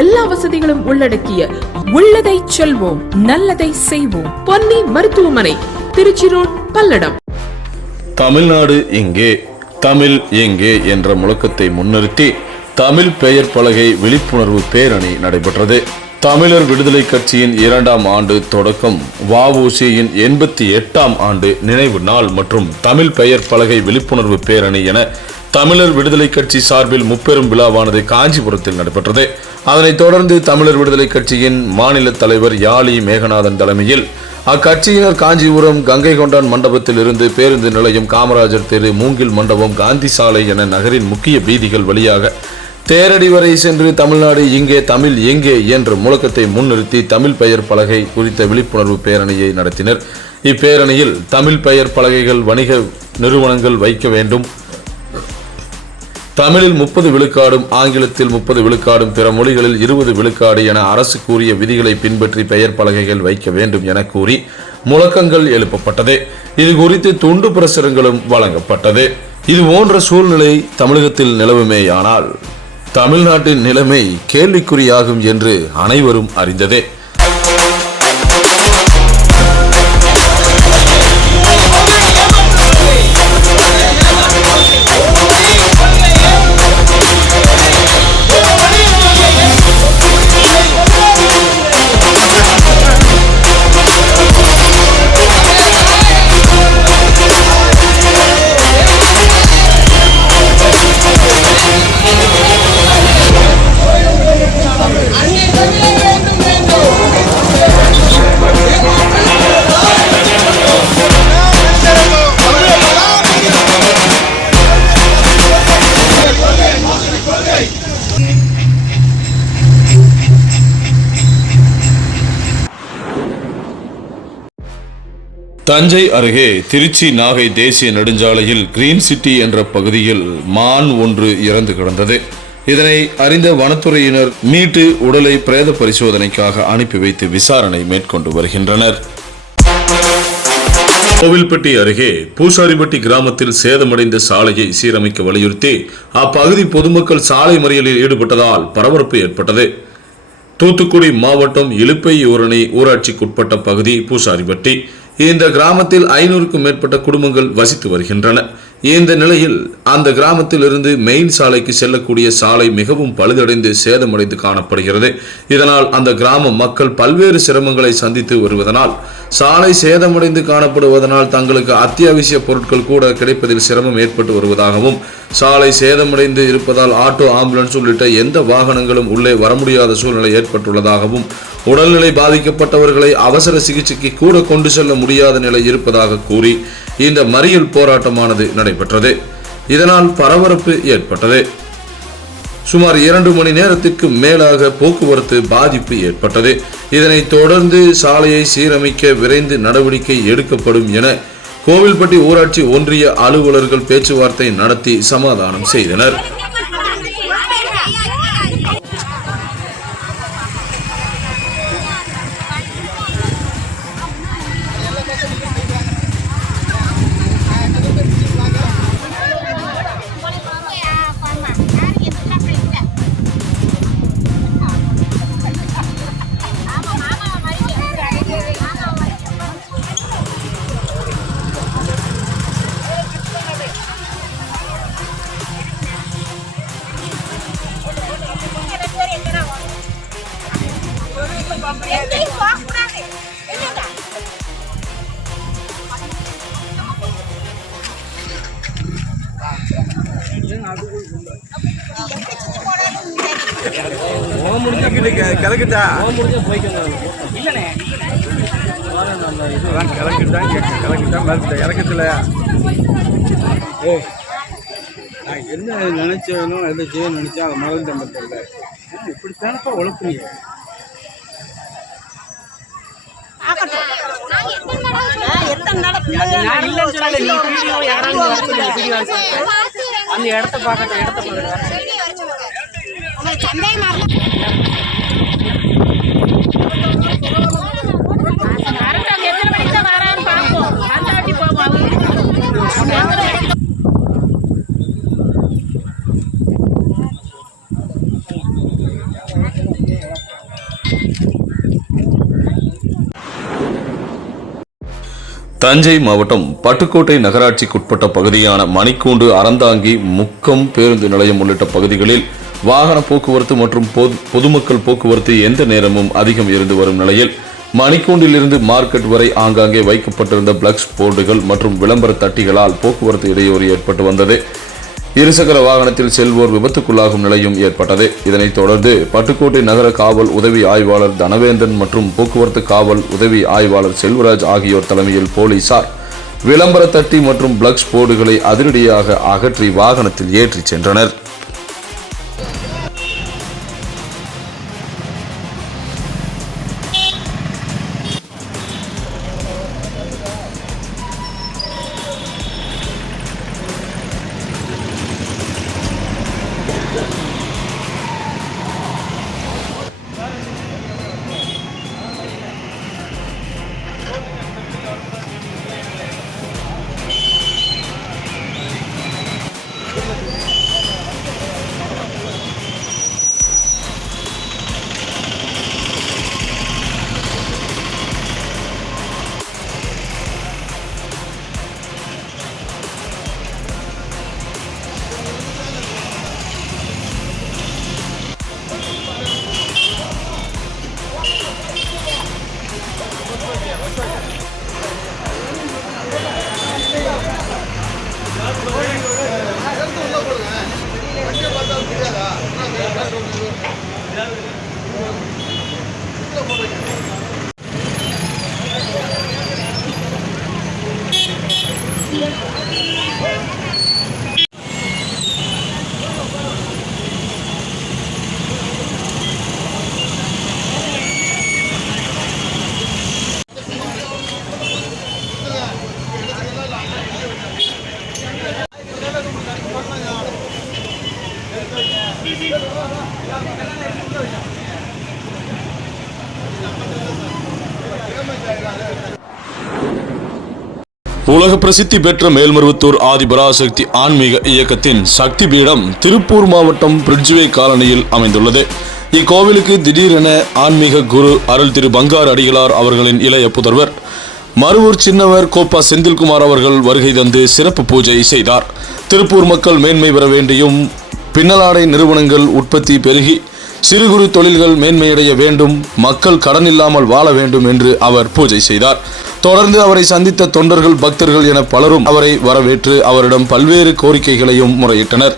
எல்லா வசதிகளும் உள்ளடக்கிய உள்ளதை செல்வோம் நல்லதை செய்வோம் பொன்னி மருத்துவமனை, திருச்சி ரோட், பல்லடம். தமிழ்நாடு எங்கே, தமிழ் எங்கே என்ற முழக்கத்தை முன்னிறுத்தி தமிழ் பெயர் பலகை விழிப்புணர்வு பேரணி நடைபெற்றது. தமிழர் விடுதலை கட்சியின் 2ஆம் ஆண்டு தொடக்கம், வ.உ.சி.யின் 88ஆம் ஆண்டு நினைவு நாள் மற்றும் தமிழ் பெயர் பலகை விழிப்புணர்வு பேரணி என தமிழர் விடுதலை கட்சி சார்பில் முப்பெரும் விழாவானது காஞ்சிபுரத்தில் நடைபெற்றது. அதனைத் தொடர்ந்து தமிழர் விடுதலை கட்சியின் மாநில தலைவர் யாழி மேகநாதன் தலைமையில் அக்கட்சியினர் காஞ்சிபுரம் கங்கை கொண்டான் மண்டபத்தில் இருந்து பேருந்து நிலையம், காமராஜர் தெரு, மூங்கில் மண்டபம், காந்தி சாலை என நகரின் முக்கிய வீதிகள் வழியாக தேரடி வரை சென்று தமிழ்நாடு எங்கே, தமிழ் எங்கே என்ற முழக்கத்தை முன்னிறுத்தி தமிழ் பெயர் பலகை குறித்த விழிப்புணர்வு பேரணியை நடத்தினர். இப்பேரணியில் தமிழ் பெயர் பலகைகள் வணிக நிறுவனங்கள் வைக்க வேண்டும், தமிழில் 30 விழுக்காடும் ஆங்கிலத்தில் 30 விழுக்காடும் பிற மொழிகளில் 20 விழுக்காடு என அரசு கூறிய விதிகளை பின்பற்றி பெயர் பலகைகள் வைக்க வேண்டும் என கூறி முழக்கங்கள் எழுப்பப்பட்டது. இது குறித்து துண்டு பிரசுரங்களும் வழங்கப்பட்டது. இது போன்ற சூழ்நிலை தமிழகத்தில் நிலவுமேயானால் தமிழ்நாட்டின் நிலைமை கேள்விக்குறியாகும் என்று அனைவரும் அறிந்ததே. தஞ்சை அருகே திருச்சி நாகை தேசிய நெடுஞ்சாலையில் கிரீன் சிட்டி என்ற பகுதியில் மான் ஒன்று இறந்து கிடந்தது. இதனை அறிந்த வனத்துறையினர் மீட்டு உடலை பிரேத பரிசோதனைக்காக அனுப்பி வைத்து விசாரணை மேற்கொண்டு வருகின்றனர். கோவில்பட்டி அருகே பூசாரிப்பட்டி கிராமத்தில் சேதமடைந்த சாலையை சீரமைக்க வலியுறுத்தி அப்பகுதி பொதுமக்கள் சாலை மறியலில் ஈடுபட்டதால் பரபரப்பு ஏற்பட்டது. தூத்துக்குடி மாவட்டம் இலுப்பையூரணி ஊராட்சிக்குட்பட்ட பகுதி பூசாரிப்பட்டி. இந்த கிராமத்தில் 500க்கும் மேற்பட்ட குடும்பங்கள் வசித்து வருகின்றன. இந்த நிலையில் அந்த கிராமத்தில் இருந்து மெயின் சாலைக்கு செல்லக்கூடிய சாலை மிகவும் பழுதடைந்து சேதமடைந்து காணப்படுகிறது. இதனால் அந்த கிராம மக்கள் பல்வேறு சிரமங்களை சந்தித்து வருவதனால், சாலை சேதமடைந்து காணப்படுவதனால் தங்களுக்கு அத்தியாவசிய பொருட்கள் கூட கிடைப்பதில் சிரமம் ஏற்பட்டு வருவதாகவும், சாலை சேதமடைந்து இருப்பதால் ஆட்டோ, ஆம்புலன்ஸ் உள்ளிட்ட எந்த வாகனங்களும் உள்ளே வர முடியாத சூழ்நிலை ஏற்பட்டுள்ளதாகவும், உடல்நிலை பாதிக்கப்பட்டவர்களை அவசர சிகிச்சைக்கு கூட கொண்டு செல்ல முடியாத நிலை இருப்பதாக கூறி இந்த மறியல் போராட்டமானது நடைபெற்றது. இதனால் பரபரப்பு ஏற்பட்டது. சுமார் 2 மணி நேரத்திற்கு மேலாக போக்குவரத்து பாதிப்பு ஏற்பட்டது. இதனைத் தொடர்ந்து சாலையை சீரமைக்க விரைந்து நடவடிக்கை எடுக்கப்படும் என கோவில்பட்டி ஊராட்சி ஒன்றிய அலுவலர்கள் பேச்சுவார்த்தை நடத்தி சமாதானம் செய்தனர். கிளக்கிட்டா கிளக்கிட்டா இறக்கத்துல என்ன நினைச்சேனோ எதை செய்ய நினைச்சா அதை மறந்து தெரியல. இப்படித்தானப்பா உழப்புறீங்க. அந்த இடத்த பார்க்கட்டும். தஞ்சை மாவட்டம் பட்டுக்கோட்டை நகராட்சிக்குட்பட்ட பகுதியான மணிக்கூண்டு, அறந்தாங்கி, முக்கம் பேருந்து நிலையம் உள்ளிட்ட பகுதிகளில் வாகன போக்குவரத்து மற்றும் பொதுமக்கள் போக்குவரத்து எந்த நேரமும் அதிகம் இருந்து வரும் நிலையில் மணிக்கூண்டிலிருந்து மார்க்கெட் வரை ஆங்காங்கே வைக்கப்பட்டிருந்த பிளக்ஸ் போர்டுகள் மற்றும் விளம்பர தட்டிகளால் போக்குவரத்து இடையூறு ஏற்பட்டு வந்தது. இருசக்கர வாகனத்தில் செல்வோர் விபத்துக்குள்ளாகும் நிலையும் ஏற்பட்டது. இதனைத் தொடர்ந்து பட்டுக்கோட்டை நகர காவல் உதவி ஆய்வாளர் தனவேந்தன் மற்றும் போக்குவரத்து காவல் உதவி ஆய்வாளர் செல்வராஜ் ஆகியோர் தலைமையில் போலீசார் விளம்பர தட்டி மற்றும் பிளக்ஸ் போர்டுகளை அதிரடியாக அகற்றி வாகனத்தில் ஏற்றிச் சென்றனர். உலக பிரசித்தி பெற்ற மேல்மருவத்தூர் ஆதிபராசக்தி ஆன்மீக இயக்கத்தின் சக்தி பீடம் திருப்பூர் மாவட்டம் பிரிட்ஜ்வே காலனியில் அமைந்துள்ளது. இக்கோவிலுக்கு திடீரென ஆன்மீக குரு அருள் திரு பங்கார் அடிகளார் அவர்களின் இளைய புதல்வர் மருவூர் சின்னவர் கோப்பா செந்தில்குமார் அவர்கள் வருகை தந்து சிறப்பு பூஜை செய்தார். திருப்பூர் மக்கள் மேன்மை பெற வேண்டியும் பின்னலாடை நிறுவனங்கள் உற்பத்தி பெருகி சிறு குறு தொழில்கள் மேன்மையடைய வேண்டும், மக்கள் கடன் இல்லாமல் வாழ வேண்டும் என்று அவர் பூஜை செய்தார். தொடர்ந்து அவரை சந்தித்த தொண்டர்கள், பக்தர்கள் என பலரும் அவரை வரவேற்று அவரிடம் பல்வேறு கோரிக்கைகளையும் முறையிட்டனர்.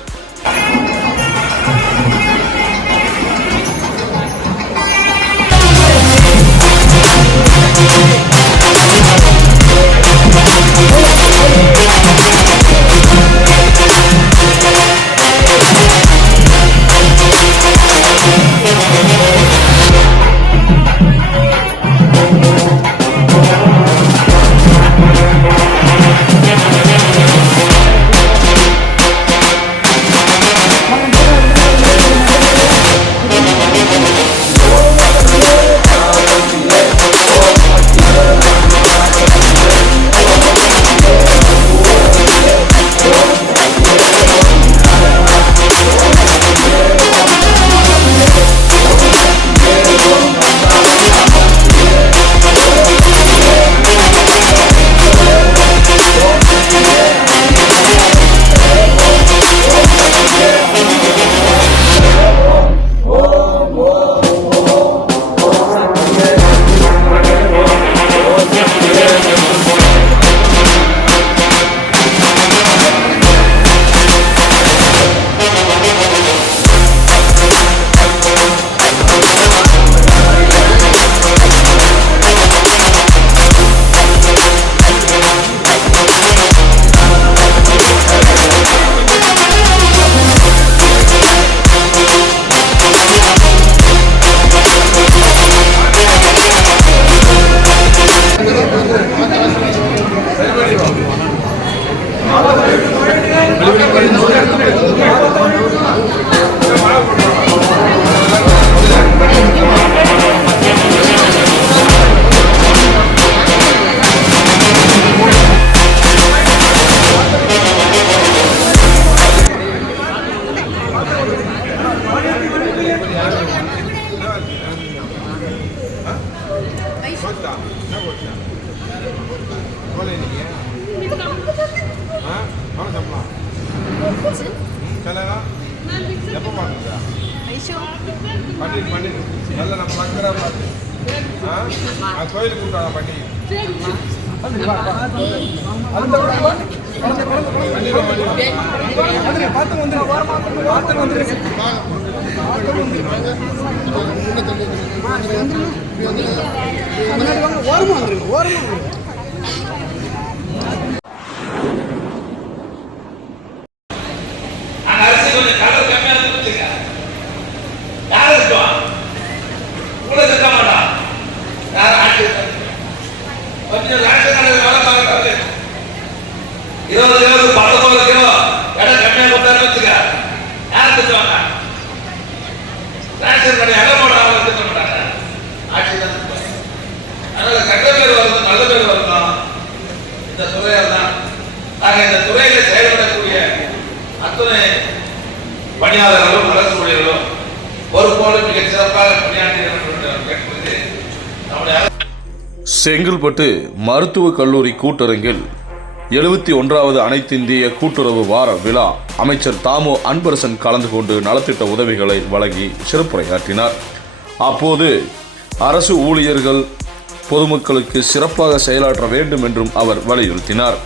பண்ணிடு நல்ல நம்ம சங்கரா பார்த்து கோயிலுக்கு கூட்டாங்க பண்டிகை பணியாளர்களும் அரசு ஊழியர்களும் பொறுப்போடு மிக சிறப்பாக பணியாற்றிய செங்கல்பட்டு மருத்துவக் கல்லூரி கூட்டரங்கில் 71வது அனைத்திந்திய கூட்டுறவு வார விழா அமைச்சர் தாமோ அன்பரசன் கலந்து கொண்டு நலத்திட்ட உதவிகளை வழங்கி சிறப்புரையாற்றினார். அப்போது அரசு ஊழியர்கள் பொதுமக்களுக்கு சிறப்பாக செயலாற்ற வேண்டும் என்றும் அவர் வலியுறுத்தினார்.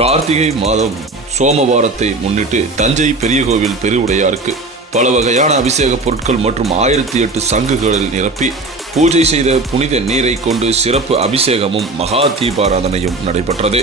கார்த்திகை மாதம் சோமவாரத்தை முன்னிட்டு தஞ்சை பெரிய கோவில் பெருவுடையாருக்கு பல வகையான அபிஷேக பொருட்கள் மற்றும் 1008 சங்குகளில் நிரப்பி பூஜை செய்த புனித நீரை கொண்டு சிறப்பு அபிஷேகமும் மகா தீபாராதனையும் நடைபெற்றது.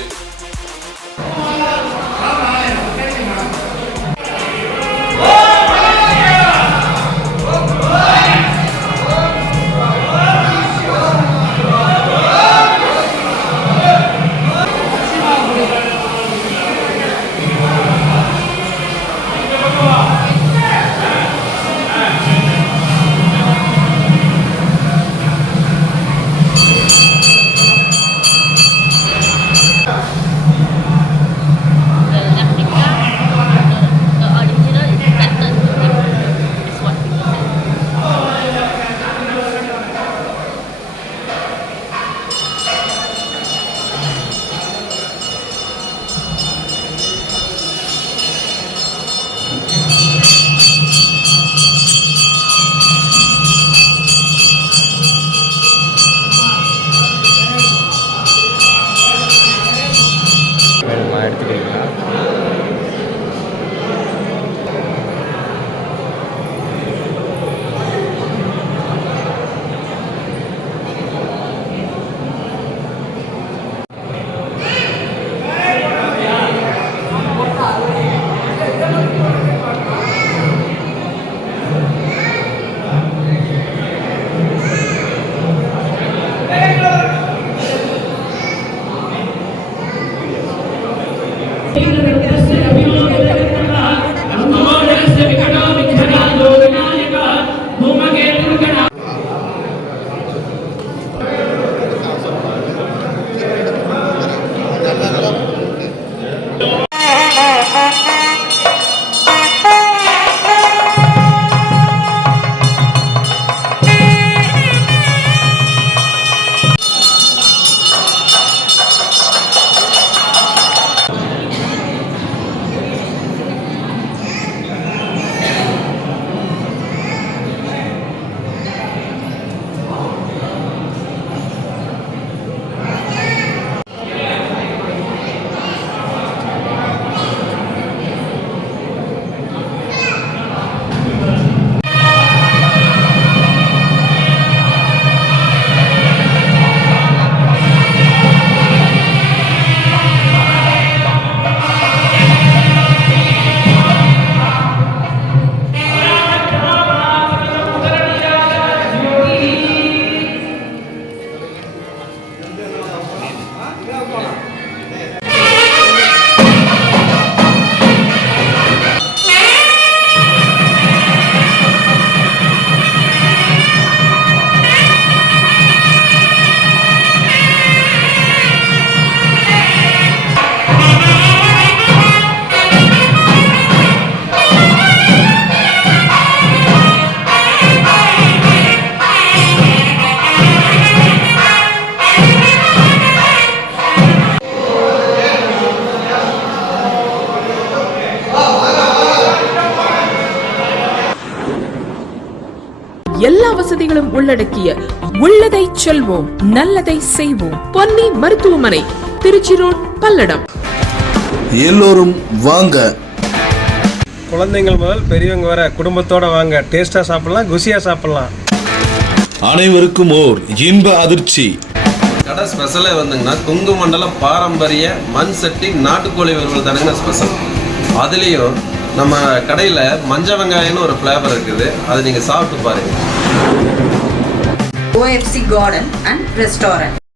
வசதிகளும் உள்ளடக்கிய உள்ளதை செல்வோம் நல்லதை செய்வோம் பொன்னி மருத்துவமனை, திருச்சி ரோட், பல்லடம். எல்லோரும் வாங்க. குழந்தைங்கள் முதல் பெரியவங்க வர குடும்பத்தோட வாங்க. டேஸ்டா சாப்பிடலாம், குசியா சாப்பிடலாம். அனைவருக்கும் ஓர் இன்ப அதிர்ச்சி. கடை ஸ்பெஷலே வந்துங்கன்னா கொங்கு மண்டலம் பாரம்பரிய மண் சட்டி நாட்டுக்கோழி வறுவல் தானுங்க ஸ்பெஷல். அதுலேயும் நம்ம கடையில் மஞ்சள் வெங்காயம்னு ஒரு ஃப்ளேவர் இருக்குது, அதை நீங்கள் சாப்பிட்டு பாருங்கள். OFC Garden and Restaurant.